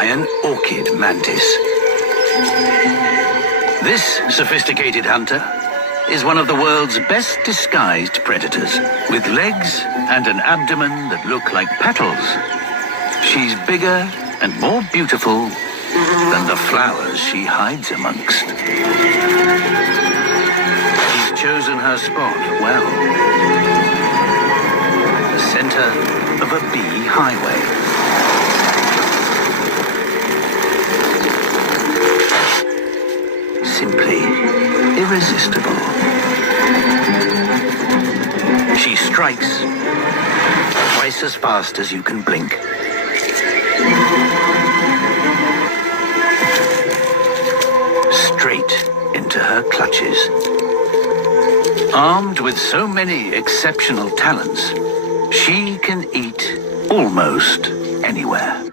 by an orchid mantis. This sophisticated hunter is one of the world's best disguised predators, with legs and an abdomen that look like petals. She's bigger and more beautiful than the flowers she hides amongst. She's chosen her spot well. The center of a bee highway. Simply irresistible. She strikes twice as fast as you can blink. Straight into her clutches. Armed with so many exceptional talents, she can eat almost anywhere.